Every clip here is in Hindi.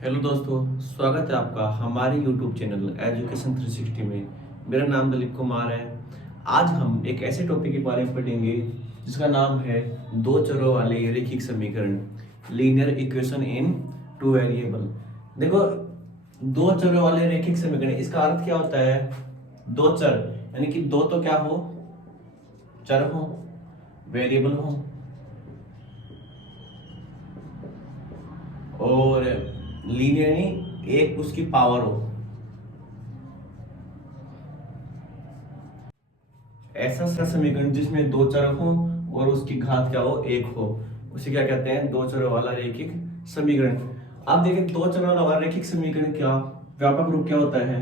हेलो दोस्तों, स्वागत है आपका हमारे YouTube चैनल एजुकेशन 360 में। मेरा नाम दलीप कुमार है। आज हम एक ऐसे टॉपिक के बारे में पढ़ेंगे जिसका नाम है दो चरों वाले रैखिक समीकरण, linear equation in two variable. देखो, दो चरों वाले रैखिक समीकरण, इसका अर्थ क्या होता है? दो चर यानी कि दो तो क्या हो, चर हो, वेरिएबल हो, और लीनियर यानी एक उसकी पावर हो। ऐसा समीकरण जिसमें दो चर हो और उसकी घात क्या हो, एक हो, उसे क्या कहते हैं? दो चरों वाला रैखिक समीकरण। आप देखिए, दो चरों वाला रैखिक समीकरण क्या व्यापक रूप क्या होता है?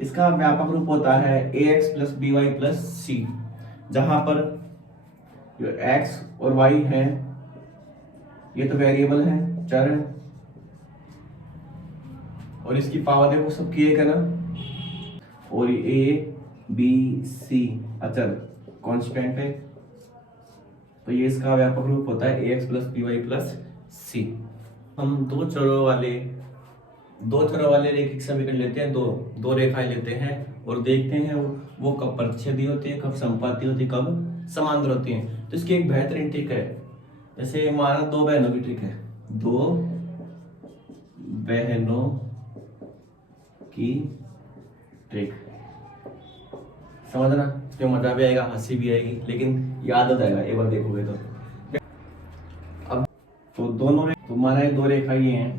इसका व्यापक रूप होता है ax plus B Y plus C, जहां पर जो x और y है ये तो वेरिएबल है, चर है, और इसकी पावर देखो सबकी एक है ना, और ए बी सी अचर कांस्टेंट है। तो ये इसका व्यापक रूप होता है ax plus B Y plus C. हम दो चरों वाले रैखिक समीकरण लेते हैं, दो रेखाएं लेते हैं और देखते हैं वो कब प्रतिच्छेदी होती है, कब समपाती होती है, कब समांतर होती है। तो इसकी एक बेहतरीन ट्रिक है। जैसे माना दो बहनों की ट्रिक है, दो बहनों की ट्रिक। समझना, इसमें मजा भी आएगा, हंसी भी आएगी, लेकिन याद हो जाएगा एक बार देखोगे तो। अब तो तो माना दो रेखा ये हैं,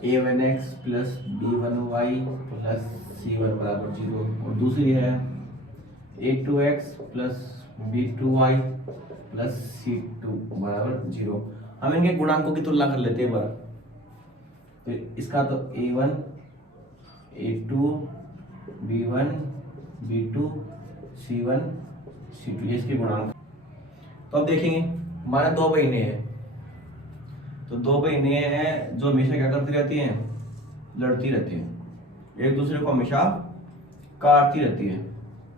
a1x plus b1y plus c1 बराबर 0, और दूसरी है a2x plus b2y plus c2 बराबर 0। हम इनके गुणांकों की तुलना कर लेते हैं बार। तो इसका तो a1 a2 b1 b2 c1 c2 इसके गुणांक। तो अब देखेंगे, हमारे दो बहिनें हैं, तो दो बहिनें हैं जो हमेशा क्या करती रहती हैं? लड़ती रहती हैं, एक दूसरे को हमेशा काटती रहती है,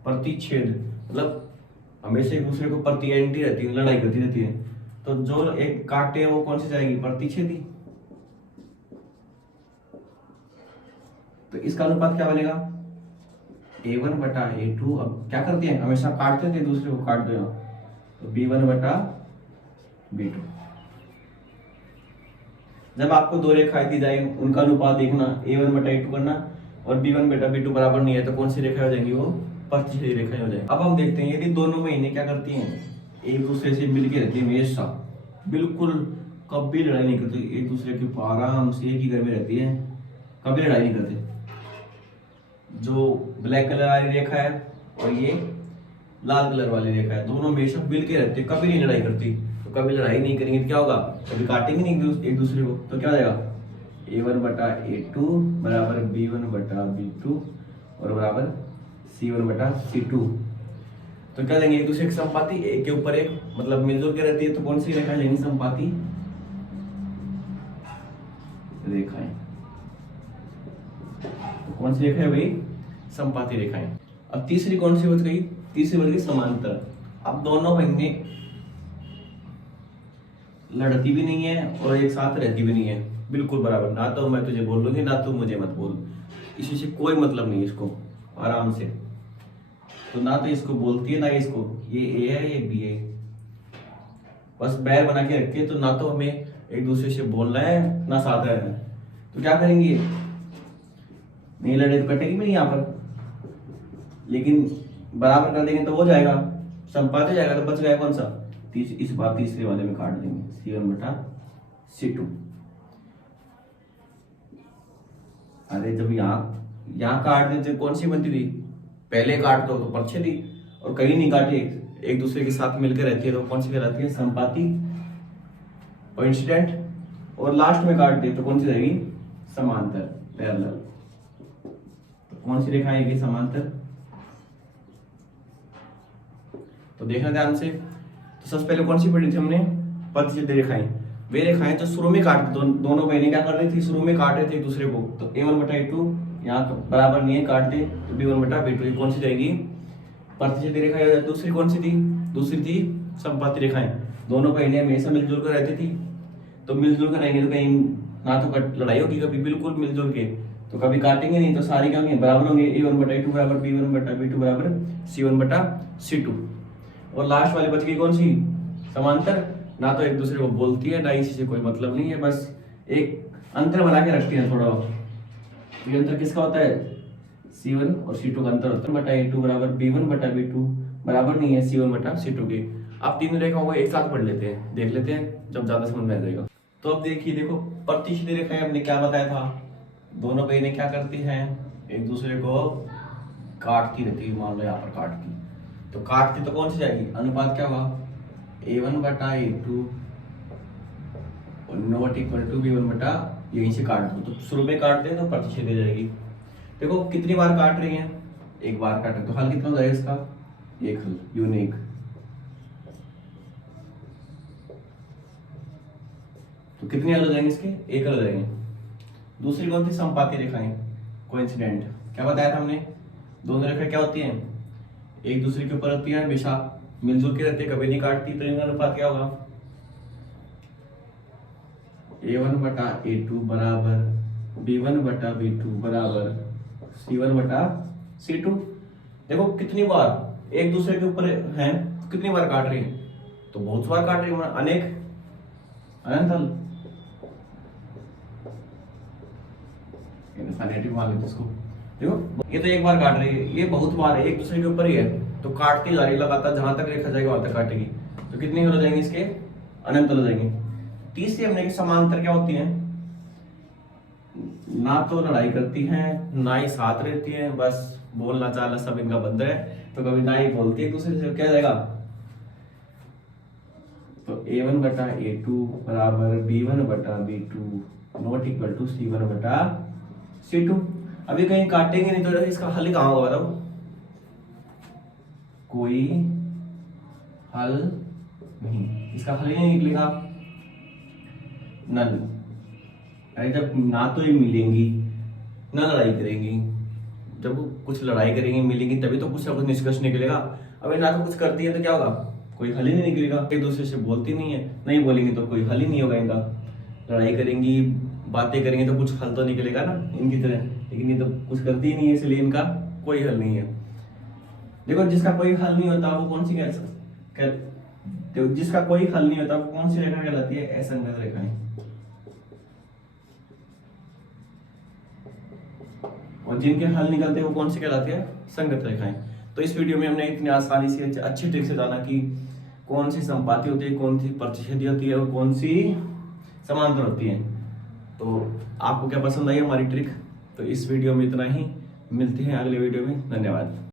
प्रतिच्छेद मतलब हमेशा एक दूसरे को प्रति एंटी रहती है, लड़ाई करती रहती है। तो जो एक काटे वो कौन सी जाएगी? प्रतिच्छेदी। तो इसका अनुपात क्या बनेगा? a1 बटा a2। अब क्या करते हैं? हमेशा काटते थे, दूसरे को काट दो, तो b1 बटा b2। जब आपको दो रेखाएं दी जाए, उनका अनुपात देखना, a1 बटा a2 करना, और b1 बटा b2 बराबर नहीं है तो कौन सी रेखाएं हो जाएंगी? वो प्रतिच्छेदी रेखाएं हो जाएंगी। अब हम देखते हैं, यदि दोनों महीने क्या करती हैं? एक दूसरे से मिलके रहती है हमेशा, बिल्कुल कभी लड़ाई नहीं करती, एक दूसरे के आराम से एक ही घर में रहती है, कभी लड़ाई नहीं करते। जो ब्लैक कलर वाली रेखा है और ये लाल कलर वाली रेखा है, दोनों हमेशा मिल के रहते, कभी नहीं लड़ाई करती। तो कभी लड़ाई नहीं करेंगे तो क्या होगा? कभी काटेंगे नहीं एक दूसरे को, तो क्या हो जाएगा? a1 बटा a2 बराबर b1 बटा b2 और बराबर c1 बटा c2। तो क्या देंगे? एक दूसरे की संपाति, एक के ऊपर एक, मतलब मिलजुल के रहती है। तो कौन सी रेखा लेंगे? संपाति रेखाएं। तो कौन सी रेखा है भाई? संपाती रेखाएं। अब तीसरी कौन सी बच गई? तीसरी बच गई समांतर। अब दोनों बहिनें लड़ती भी नहीं है और एक साथ रहती भी नहीं है, बिल्कुल बराबर। ना तो मैं तुझे बोल लूंगी, ना तू मुझे मत बोल, इसी से कोई मतलब नहीं इसको, आराम से। तो ना तो इसको बोलती है ना इसको, ये ए है ये बी है, बस बैर बना के रखे। तो ना तो हमें एक दूसरे से बोलना है ना साथ रहना है। तो क्या करेंगे? नहीं लड़े तो कटेगी नहीं यहाँ पर, लेकिन बराबर कर देंगे तो हो जाएगा, संपात जाएगा। तो बच गया कौन सा? इस बार तीसरे वाले में काट देंगे, c1 बटा c2। अरे जब यहाँ काट देते कौन सी बनती थी? पहले काट दो तो प्रतिच्छेदी, और कहीं नहीं काटे, एक दूसरे के साथ मिलकर रहती है तो कौन सी कहलाती है? संपाती, कोइंसिडेंट। और लास्ट में काट दे तो कौन सी रहेगी? समांतर, पैरेलल। तो कौन सी रेखा आएगी? समांतर। तो देखना ध्यान से। तो सबसे पहले कौन सी पढ़ी थी हमने? प्रतिच्छेदी रेखाएं। वे रेखाएं जो शुरू में काट, दोनों बहनें क्या कर रही थी? शुरू में काट रहे थे एक दूसरे को। तो a1 बटा a2 यहाँ बराबर नहीं है, काट दे, तो b1 बटा b2। कौन सी जाएगी? प्रतिच्छेदी रेखाएं। दूसरी कौन सी थी? दूसरी थी संपाती रेखाएं। दोनों बहनें हमेशा मिलजुल कर रहती थी। तो मिलजुल कर रहेंगे तो कहीं ना तो लड़ाई होगी कभी बिल्कुल मिलजुल के, तो कभी काटेंगे नहीं, तो सारी क्या होंगे बराबर होंगे। A1/A2 बराबर B1/B2 बराबर C1/C2। और लास्ट वाली बच गई कौन सी, समांतर। ना तो एक दूसरे को बोलती है ना इसी से कोई मतलब नहीं है, बस एक अंतर बना के रखती है थोड़ा। ये अंतर किसका होता है, C1 और C2 का अंतर होता है। A2 बराबर B1/B2 बराबर नहीं है C1/C2 के। आप तीन रेखाओं को एक साथ पढ़ लेते हैं, देख लेते हैं, जब ज्यादा समझ में आ जाएगा। तो अब देखिए, देखो प्रतिच्छेदी रेखाएं हमने क्या बताया था, दोनों बहनें क्या करती हैं, एक दूसरे को काटती रहती है। मान लो यहाँ पर काटती, तो काटती तो कौन सी जाएगी, अनुपात क्या होगा, A1/A2 not equal to B1 यहीं से काट दो। तो शुरू में काटते हैं तो प्रतिच्छेदी जाएगी। देखो कितनी बार काट रही हैं, एक बार काट रहे, तो हल कितना हो जाएगा इसका, एक हल यूनिक। तो कितने हल हो जाएंगे इसके, एक हल हो जाएंगे। दूसरी कौन थी, संपाती रेखाएं, कोइंसिडेंट। क्या बताया था हमने, दोनों रेखाएं क्या होती हैं, एक दूसरे के ऊपर होती है, हमेशा मिलजुल के रहती है, कभी नहीं काटती। तो इनका अनुपात क्या होगा, A1/A2 बराबर B1/B2 बराबर C1/C2। देखो कितनी बार एक दूसरे के ऊपर हैं, कितनी बार काट रही है, तो बहुत बार काट रही है, अनेक अनंत हल। इनफिनिटी मान लेते इसको। देखो ये तो एक बार काट रही है, ये बहुत बार है, एक दूसरे के ऊपर ही है, तो काटती जा रही है लगातार, जहां तक रेखा जाएगा वहां तक काटेगी। तो कितने हो जाएंगे इसके, अनंत हो जाएंगे। तीसरी हमने कि समांतर क्या होती है, ना तो लड़ाई करती हैं ना ही साथ रहती हैं, बस बोलना चालना सब इनका बंद है, तो कभी ना ही बोलती है एक दूसरे से, क्या जाएगा। तो A1/A2 बराबर B1/B2 not equal to C1/C2। अभी कहीं काटेंगे नहीं तो इसका हल कहाँ होगा बताओ, कोई हल नहीं, इसका हल ही नहीं निकलेगा, नल। अरे जब ना तो ये मिलेंगी ना लड़ाई करेंगी, जब वो कुछ लड़ाई करेंगी मिलेंगी तभी तो कुछ ना कुछ निष्कर्ष निकलेगा। अभी ना तो कुछ करती है तो क्या होगा, कोई हल ही नहीं निकलेगा। एक दूसरे से बोलती नहीं है, नहीं बोलेंगी तो कोई हल ही नहीं होगा इनका। लड़ाई करेंगी बातें करेंगी तो कुछ हल तो निकलेगा ना इनकी तरह, लेकिन ये तो कुछ करती ही नहीं है, इसलिए इनका कोई हल नहीं है। देखो जिसका कोई हल नहीं होता वो कौन सी तो जिसका कोई हल नहीं होता वो कौन सी रेखा कहलाती है, असंगत रेखाएं। और जिनके हल निकलते हैं वो कौन सी कहलाती है, संगत रेखाएं। तो इस वीडियो में हमने इतनी आसानी से अच्छी ट्रिक से जाना कि कौन सी संपाती होती है, कौन सी प्रतिच्छेदी होती है और कौन सी समांतर होती है। तो आपको क्या पसंद आई हमारी ट्रिक, तो इस वीडियो में इतना ही, मिलते हैं अगले वीडियो में, धन्यवाद।